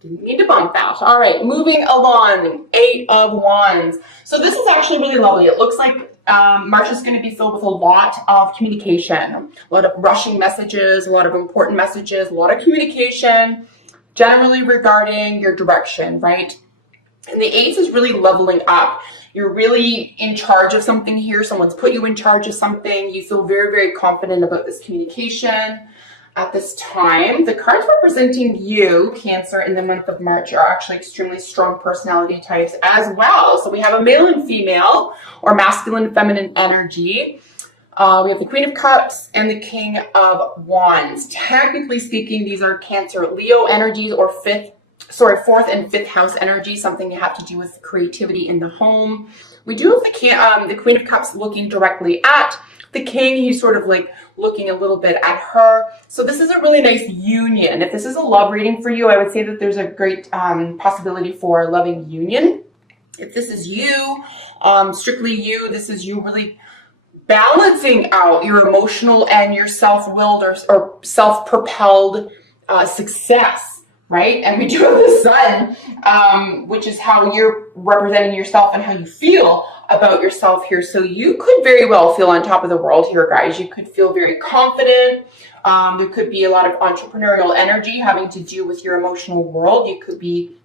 Didn't mean to bump that. All right, moving along. 8 of Wands. So this is actually really lovely. It looks like March is going to be filled with a lot of communication, a lot of rushing messages, a lot of important messages, a lot of communication, generally regarding your direction, right? And the 8 is really leveling up. You're really in charge of something here. Someone's put you in charge of something. You feel very, very confident about this communication. At this time, the cards representing you, Cancer, in the month of March are actually extremely strong personality types as well. So we have a male and female, or masculine and feminine energy. We have the Queen of Cups and the King of Wands. Technically speaking, these are Cancer, Leo energies, or fourth and fifth house energy, something you have to do with creativity in the home. We do have the Queen of Cups looking directly at the King. He's sort of like looking a little bit at her. So this is a really nice union. If this is a love reading for you, I would say that there's a great possibility for a loving union. If this is you, strictly you, this is you really balancing out your emotional and your self-willed or self-propelled success, right? And we do have the Sun, which is how you're representing yourself and how you feel about yourself here. So you could very well feel on top of the world here, guys. You could feel very confident. There could be a lot of entrepreneurial energy having to do with your emotional world. You could be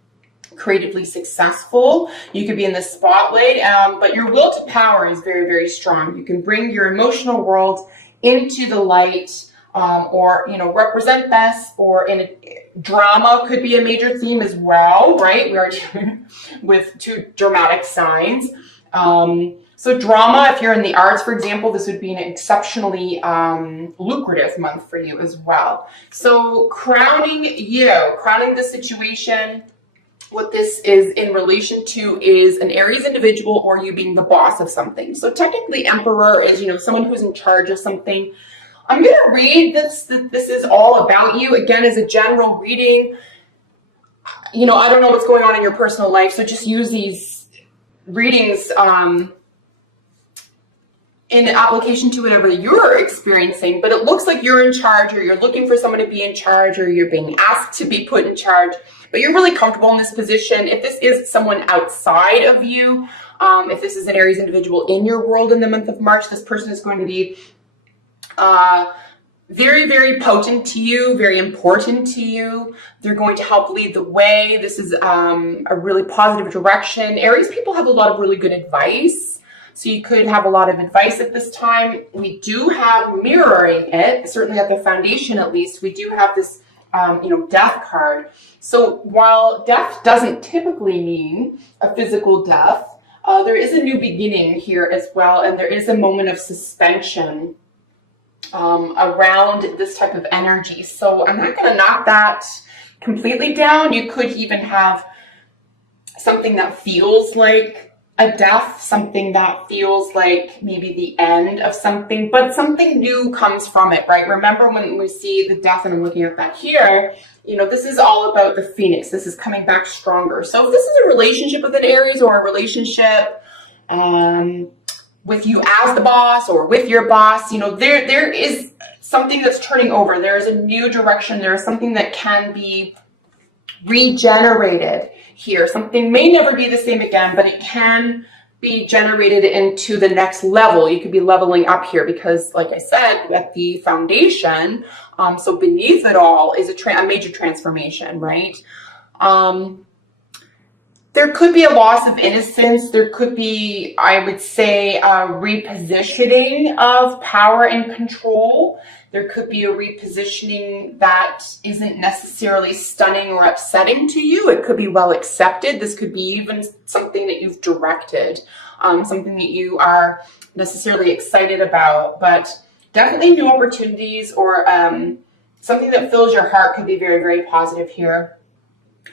creatively successful. You could be in the spotlight, but your will to power is very, very strong. You can bring your emotional world into the light, or, you know, represent this, or in a drama could be a major theme as well, right? We are dealing with 2 dramatic signs. So drama, if you're in the arts, for example, this would be an exceptionally lucrative month for you as well. So crowning the situation, what this is in relation to is an Aries individual or you being the boss of something. So technically Emperor is, you know, someone who's in charge of something. I'm going to read this. This is all about you. Again, as a general reading, you know, I don't know what's going on in your personal life, so just use these readings in application to whatever you're experiencing. But it looks like you're in charge, or you're looking for someone to be in charge, or you're being asked to be put in charge, but you're really comfortable in this position. If this is someone outside of you, if this is an Aries individual in your world in the month of March, this person is going to be very, very potent to you, very important to you. They're going to help lead the way. This is a really positive direction. Aries people have a lot of really good advice. So you could have a lot of advice at this time. We do have mirroring it, certainly at the foundation at least, we do have this death card. So while death doesn't typically mean a physical death, there is a new beginning here as well, and there is a moment of suspension around this type of energy. So I'm not going to knock that completely down. You could even have something that feels like a death, something that feels like maybe the end of something, but something new comes from it, right? Remember when we see the death, and I'm looking at that here, you know, this is all about the phoenix. This is coming back stronger. So if this is a relationship with an Aries, or a relationship with you as the boss or with your boss, you know, there is something that's turning over. There is a new direction. There is something that can be regenerated here. Something may never be the same again, but it can be generated into the next level. You could be leveling up here because, like I said, at the foundation, so beneath it all is a major transformation, right? There could be a loss of innocence. There could be, I would say, a repositioning of power and control. There could be a repositioning that isn't necessarily stunning or upsetting to you. It could be well accepted. This could be even something that you've directed, something that you are necessarily excited about, but definitely new opportunities, or something that fills your heart could be very, very positive here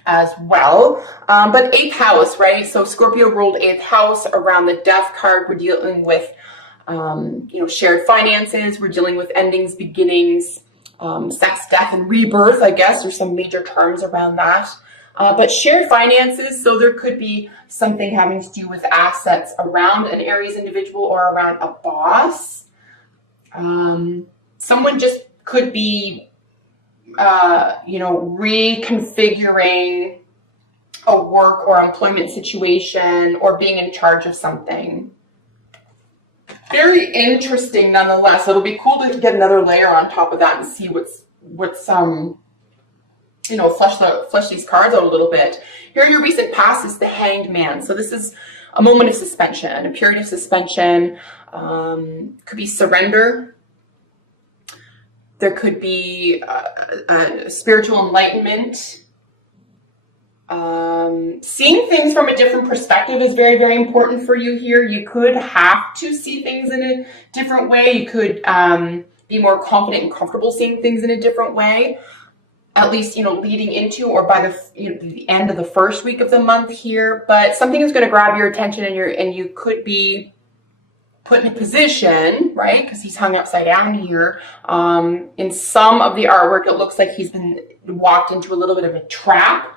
as well. But 8th house, right? So Scorpio ruled 8th house. Around the death card, we're dealing with shared finances. We're dealing with endings, beginnings, sex, death, and rebirth, I guess. There's some major terms around that. But shared finances, so there could be something having to do with assets around an Aries individual or around a boss. Someone just could be reconfiguring a work or employment situation or being in charge of something. Very interesting nonetheless. It'll be cool to get another layer on top of that and see what's flesh these cards out a little bit. Here in your recent past is the Hanged Man. So this is a moment of suspension, a period of suspension. Could be surrender. There could be a spiritual enlightenment. Seeing things from a different perspective is very, very important for you here. You could have to see things in a different way. You could be more confident and comfortable seeing things in a different way. At least, leading into or by the end of the first week of the month here. But something is going to grab your attention, and you could be put in a position, right? Because he's hung upside down here. In some of the artwork, it looks like he's been walked into a little bit of a trap.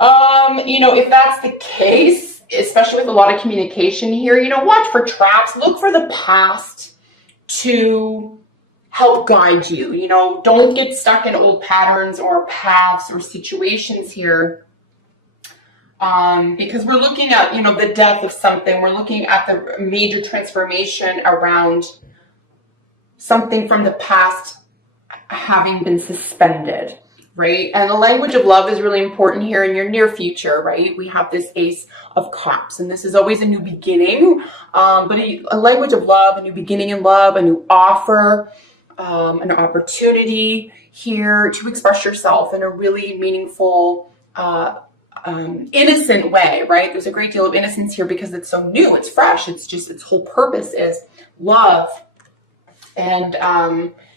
If that's the case, especially with a lot of communication here, watch for traps. Look for the past to help guide you. Don't get stuck in old patterns or paths or situations here. Because we're looking at, the death of something. We're looking at the major transformation around something from the past having been suspended, right? And the language of love is really important here in your near future, right? We have this Ace of Cups, and this is always a new beginning, but a language of love, a new beginning in love, a new offer, an opportunity here to express yourself in a really meaningful, innocent way, right? There's a great deal of innocence here because it's so new, it's fresh, its whole purpose is love. And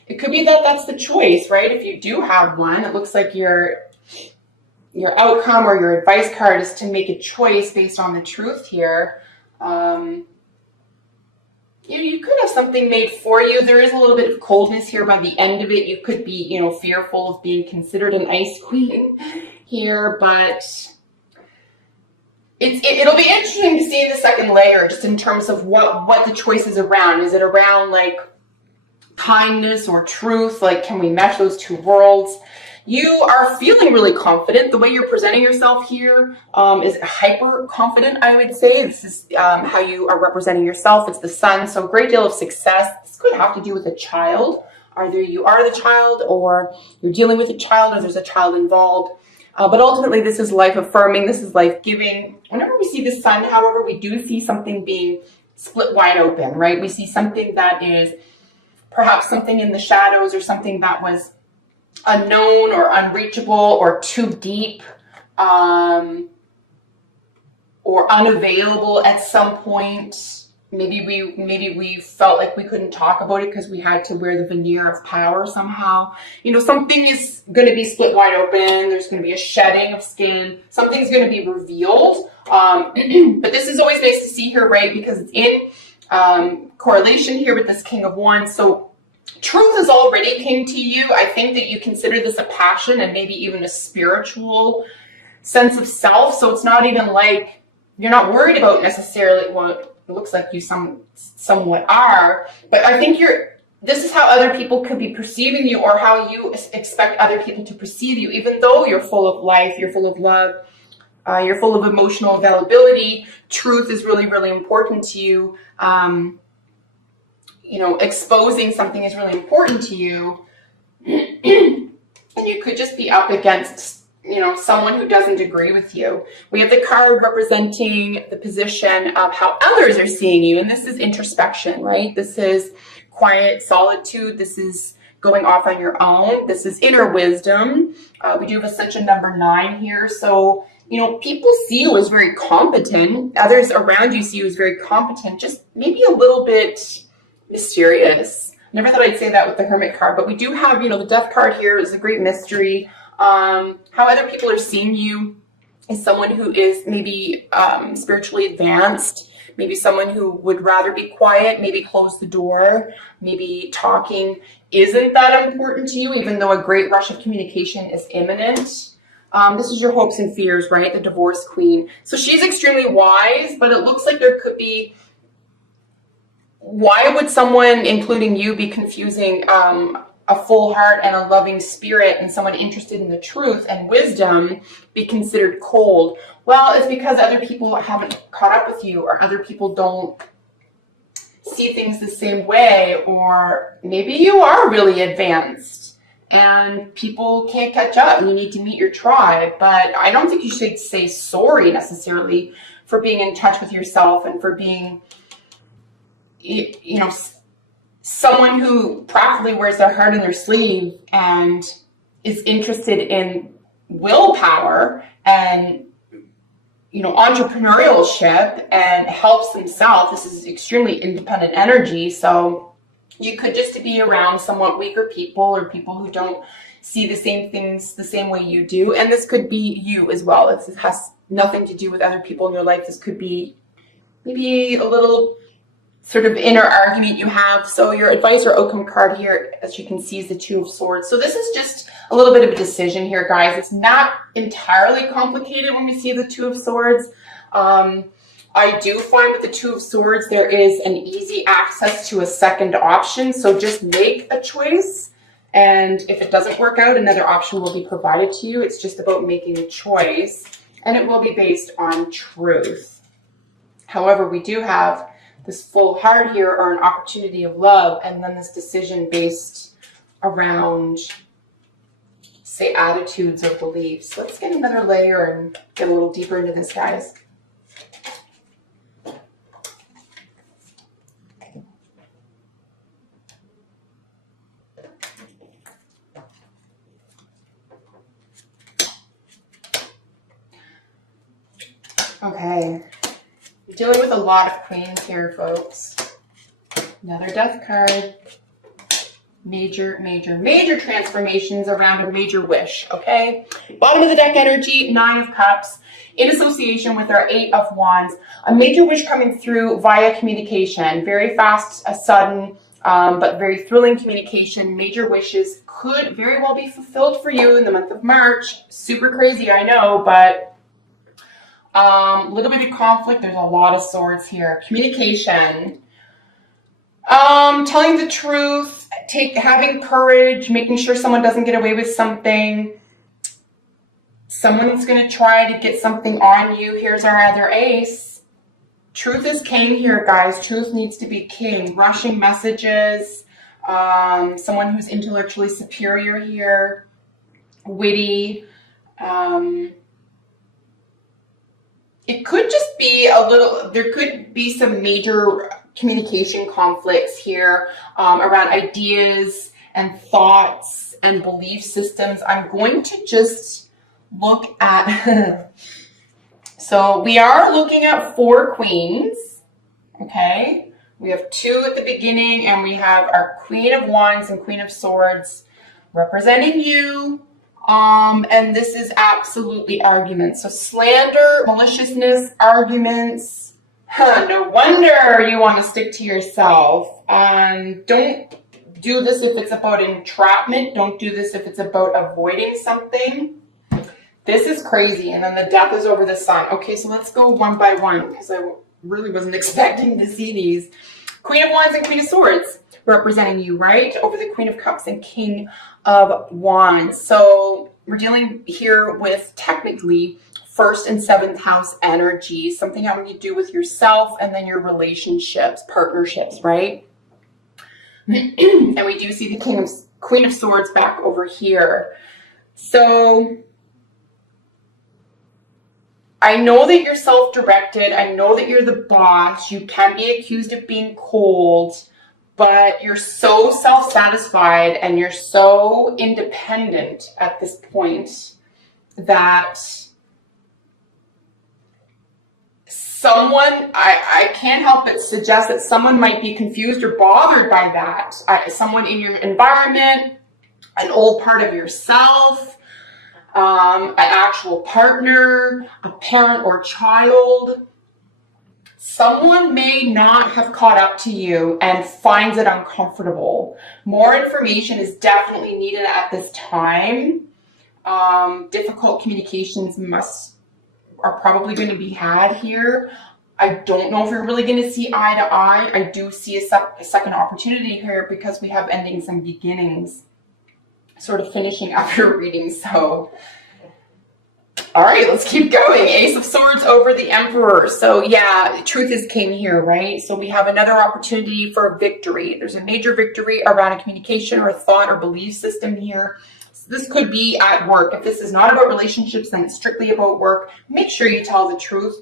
it could be that that's the choice, right? If you do have one, it looks like your outcome or your advice card is to make a choice based on the truth here. You could have something made for you. There is a little bit of coldness here by the end of it. You could be, fearful of being considered an ice queen here, but it'll be interesting to see the second layer just in terms of what the choice is around. Is it around like kindness or truth? Like, can we mesh those two worlds? You are feeling really confident. The way you're presenting yourself here is hyper confident, I would say. This is how you are representing yourself. It's the sun, so a great deal of success. This could have to do with a child. Either you are the child or you're dealing with a child or there's a child involved. But ultimately, this is life affirming. This is life giving. Whenever we see the sun, however, we do see something being split wide open, right? We see something that is perhaps something in the shadows or something that was unknown or unreachable or too deep or unavailable at some point. Maybe we felt like we couldn't talk about it because we had to wear the veneer of power somehow. Something is going to be split wide open. There's going to be a shedding of skin. Something's going to be revealed. But this is always nice to see here, right? Because it's in correlation here with this King of Wands. So truth is already king to you. I think that you consider this a passion and maybe even a spiritual sense of self. So it's not even like you're not worried about necessarily what it looks like you somewhat are. But I think this is how other people could be perceiving you or how you expect other people to perceive you. Even though you're full of life, you're full of love, you're full of emotional availability, truth is really, really important to you. Exposing something is really important to you. And you could just be up against, someone who doesn't agree with you. We have the card representing the position of how others are seeing you. And this is introspection, right? This is quiet solitude. This is going off on your own. This is inner wisdom. We do have Ascension number 9 here. So, people see you as very competent. Others around you see you as very competent, just maybe a little bit mysterious. Never thought I'd say that with the Hermit card, but we do have, the Death card here is a great mystery. How other people are seeing you is someone who is maybe spiritually advanced, maybe someone who would rather be quiet, maybe close the door, maybe talking isn't that important to you, even though a great rush of communication is imminent. This is your hopes and fears, right? The Divorce Queen. So she's extremely wise, but it looks like there could be. Why would someone, including you, be confusing a full heart and a loving spirit and someone interested in the truth and wisdom be considered cold? Well, it's because other people haven't caught up with you, or other people don't see things the same way, or maybe you are really advanced and people can't catch up and you need to meet your tribe. But I don't think you should say sorry necessarily for being in touch with yourself and for being, you know, someone who practically wears their heart on their sleeve and is interested in willpower and, you know, entrepreneurship and helps themselves. This is extremely independent energy. So you could just be around somewhat weaker people, or people who don't see the same things the same way you do. And this could be you as well. It has nothing to do with other people in your life. This could be maybe a little sort of inner argument you have. So your advice or outcome card here, as you can see, is the Two of Swords. So this is just a little bit of a decision here, guys. It's not entirely complicated when we see the Two of Swords. I do find with the Two of Swords, there is an easy access to a second option. So just make a choice. And if it doesn't work out, another option will be provided to you. It's just about making a choice, and it will be based on truth. However, we do have this full heart here, or an opportunity of love, and then this decision based around, say, attitudes or beliefs. Let's get another layer and get a little deeper into this, guys. Okay. Dealing with a lot of queens here, folks. Another death card. Major transformations around a major wish, okay? Bottom of the deck energy, Nine of Cups, in association with our Eight of Wands. A major wish coming through via communication. Very fast, sudden, but very thrilling communication. Major wishes could very well be fulfilled for you in the month of March. Super crazy, I know, but a little bit of conflict. There's a lot of swords here. Communication. Telling the truth, having courage, making sure someone doesn't get away with something. Someone's going to try to get something on you. Here's our other ace. Truth is king here, guys. Truth needs to be king. Rushing messages. Someone who's intellectually superior here. Witty. It could just be there could be some major communication conflicts here around ideas and thoughts and belief systems. I'm going to just look at, so we are looking at 4 queens, okay? We have 2 at the beginning, and we have our Queen of Wands and Queen of Swords representing you. And this is absolutely arguments. So slander, maliciousness, arguments. No wonder you want to stick to yourself. Don't do this if it's about entrapment. Don't do this if it's about avoiding something. This is crazy. And then the Death is over the Sun. Okay, so let's go one by one, because I really wasn't expecting to see these. Queen of Wands and Queen of Swords representing you, right? Over the Queen of Cups and King of Wands. So we're dealing here with technically 1st and 7th house energy, something having to do with yourself and then your relationships, partnerships, right? And we do see the Queen of Swords back over here. So I know that you're self-directed. I know that you're the boss. You can be accused of being cold, but you're so self-satisfied and you're so independent at this point that someone, I can't help but suggest that someone might be confused or bothered by that. Someone in your environment, an old part of yourself, an actual partner, a parent or child. Someone may not have caught up to you and finds it uncomfortable. More information is definitely needed at this time. Difficult communications are probably going to be had here. I don't know if you're really going to see eye to eye. I do see a second opportunity here because we have endings and beginnings. sort of finishing up your reading. So, all right, let's keep going. Ace of Swords over the Emperor. So yeah, truth is king here, right? So we have another opportunity for victory. There's a major victory around a communication or a thought or belief system here. So this could be at work. If this is not about relationships, then it's strictly about work. Make sure you tell the truth.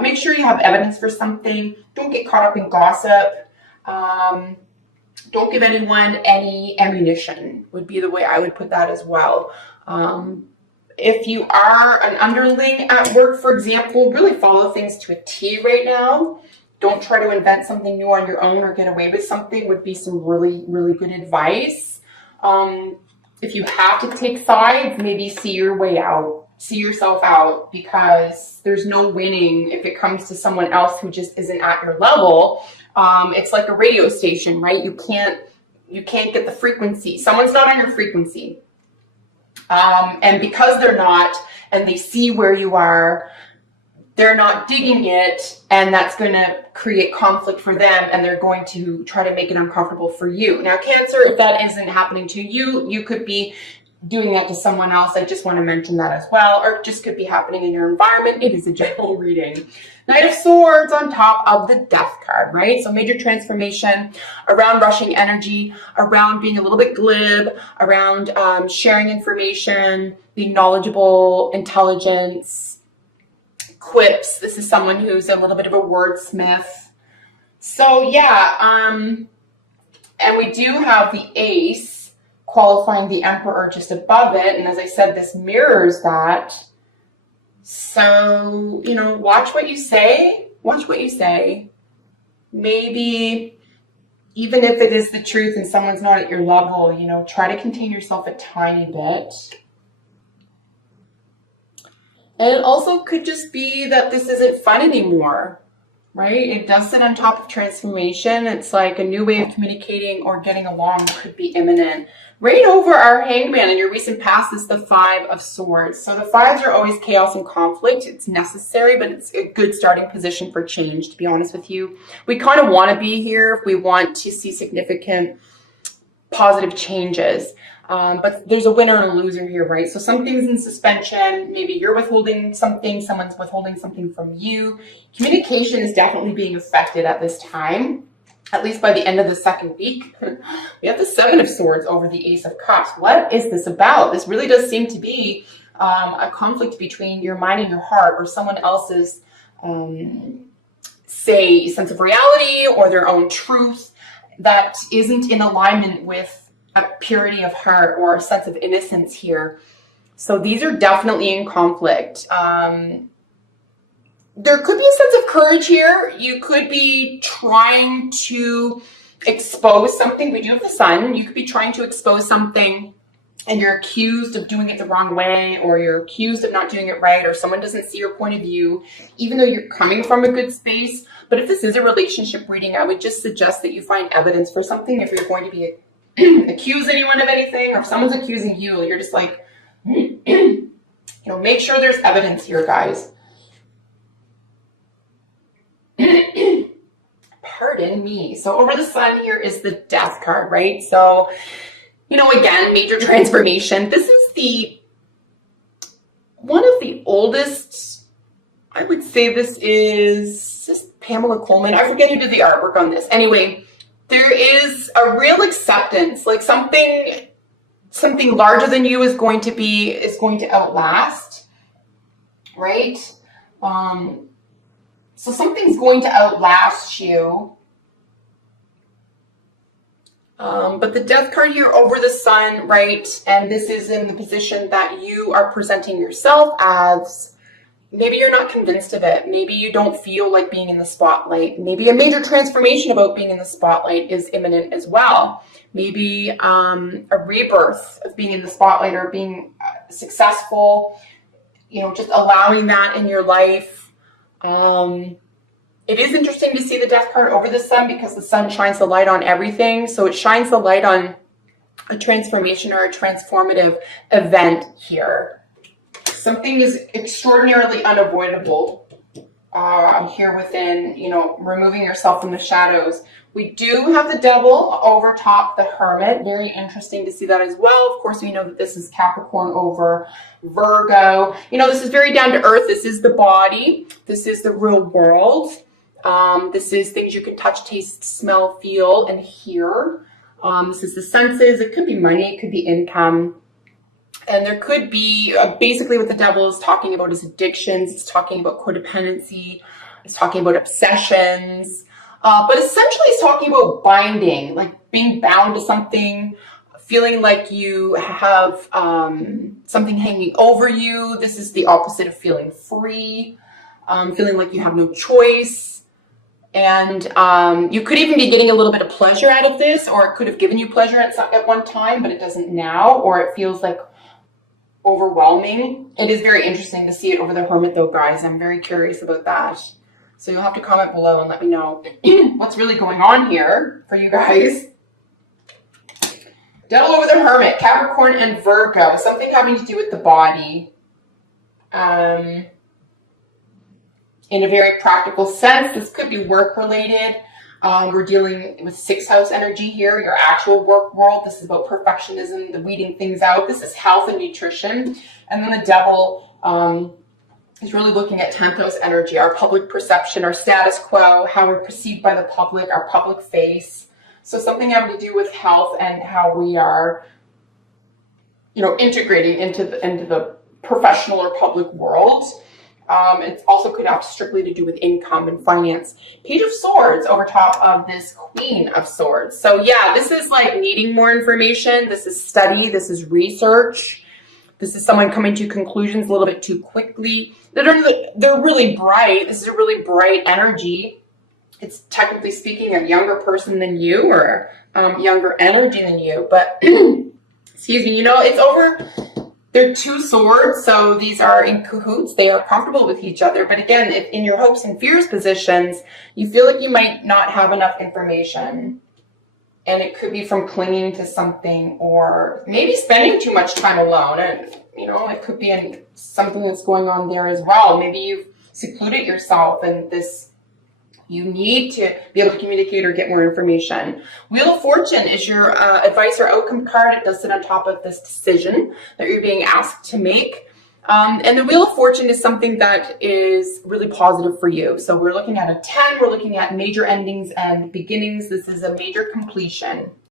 Make sure you have evidence for something. Don't get caught up in gossip. Don't give anyone any ammunition, would be the way I would put that as well. If you are an underling at work, for example, really follow things to a T right now. Don't try to invent something new on your own or get away with something, would be some really, really good advice. If you have to take sides, maybe see your way out, see yourself out, because there's no winning if it comes to someone else who just isn't at your level. It's like a radio station, right? You can't get the frequency. Someone's not on your frequency. And because they're not, and they see where you are, they're not digging it, and that's going to create conflict for them, and they're going to try to make it uncomfortable for you. Now, Cancer, if that isn't happening to you, you could be doing that to someone else. I just want to mention that as well, or it just could be happening in your environment. It is a general reading. Knight of Swords on top of the Death card, right? So major transformation around rushing energy, around being a little bit glib, around sharing information, being knowledgeable, intelligence, quips. This is someone who's a little bit of a wordsmith. So yeah, and we do have the Ace qualifying the Emperor just above it. And as I said, this mirrors that. So, you know, watch what you say. Watch what you say. Maybe even if it is the truth and someone's not at your level, you know, try to contain yourself a tiny bit. And it also could just be that this isn't fun anymore, right? It does sit on top of transformation. It's like a new way of communicating or getting along could be imminent. Right over our Hangman in your recent past is the Five of Swords. So the fives are always chaos and conflict. It's necessary, but it's a good starting position for change, to be honest with you. We kind of want to be here if we want to see significant positive changes. But there's a winner and a loser here, right? So something's in suspension. Maybe you're withholding something. Someone's withholding something from you. Communication is definitely being affected at this time, at least by the end of the second week. We have the Seven of Swords over the Ace of Cups. What is this about? This really does seem to be a conflict between your mind and your heart, or someone else's, say, sense of reality or their own truth that isn't in alignment with a purity of heart or a sense of innocence here. So these are definitely in conflict. There could be a sense of courage here. You could be trying to expose something. We do have the Sun. You could be trying to expose something and you're accused of doing it the wrong way, or you're accused of not doing it right, or someone doesn't see your point of view, even though you're coming from a good space. But if this is a relationship reading, I would just suggest that you find evidence for something. If you're going to be accuse anyone of anything, or if someone's accusing you, you're just like, you know, make sure there's evidence here, guys. Pardon me. So over the Sun here is the Death card, right? So, you know, again, major transformation. This is one of the oldest, I would say this is just Pamela Coleman. I forget who did the artwork on this. Anyway, there is a real acceptance, like something larger than you is going to outlast, right? So something's going to outlast you. But the Death card here over the Sun, right? And this is in the position that you are presenting yourself as. Maybe you're not convinced of it. Maybe you don't feel like being in the spotlight. Maybe a major transformation about being in the spotlight is imminent as well. Maybe a rebirth of being in the spotlight or being successful, you know, just allowing that in your life. It is interesting to see the Death card over the Sun because the Sun shines the light on everything. So it shines the light on a transformation or a transformative event here. Something is extraordinarily unavoidable here within, you know, removing yourself from the shadows We do have the Devil over top the Hermit. Very interesting to see that as well. Of course, we know that this is Capricorn over Virgo. You know, this is very down to earth. This is the body. This is the real world. This is things you can touch, taste, smell, feel, and hear. This is the senses. It could be money. It could be income. And there could be, basically what the Devil is talking about is addictions. It's talking about codependency. It's talking about obsessions. But essentially it's talking about binding, like being bound to something, feeling like you have something hanging over you. This is the opposite of feeling free, feeling like you have no choice. And you could even be getting a little bit of pleasure out of this, or it could have given you pleasure at one time, but it doesn't now, or it feels like overwhelming. It is very interesting to see it over the Hermit though, guys. I'm very curious about that. So you'll have to comment below and let me know what's really going on here for you guys. Devil over the Hermit, Capricorn and Virgo. Something having to do with the body. In a very practical sense, this could be work related. We're dealing with 6th house energy here, your actual work world. This is about perfectionism, the weeding things out. This is health and nutrition. And then the Devil is really looking at 10th house energy, our public perception, our status quo, how we're perceived by the public, our public face. So something having to do with health and how we are, you know, integrating into the professional or public world. It also could have strictly to do with income and finance. Page of Swords over top of this Queen of Swords. So yeah, this is like needing more information. This is study. This is research. This is someone coming to conclusions a little bit too quickly. They're really bright. This is a really bright energy. It's technically speaking a younger person than you, or younger energy than you. But excuse me, you know, it's over. They're 2 swords, so these are in cahoots. They are comfortable with each other. But again, if in your hopes and fears positions, you feel like you might not have enough information. And it could be from clinging to something, or maybe spending too much time alone. And, you know, it could be something that's going on there as well. Maybe you've secluded yourself, and you need to be able to communicate or get more information. Wheel of Fortune is your advice or outcome card. It does sit on top of this decision that you're being asked to make. And the Wheel of Fortune is something that is really positive for you. So we're looking at a 10. We're looking at major endings and beginnings. This is a major completion.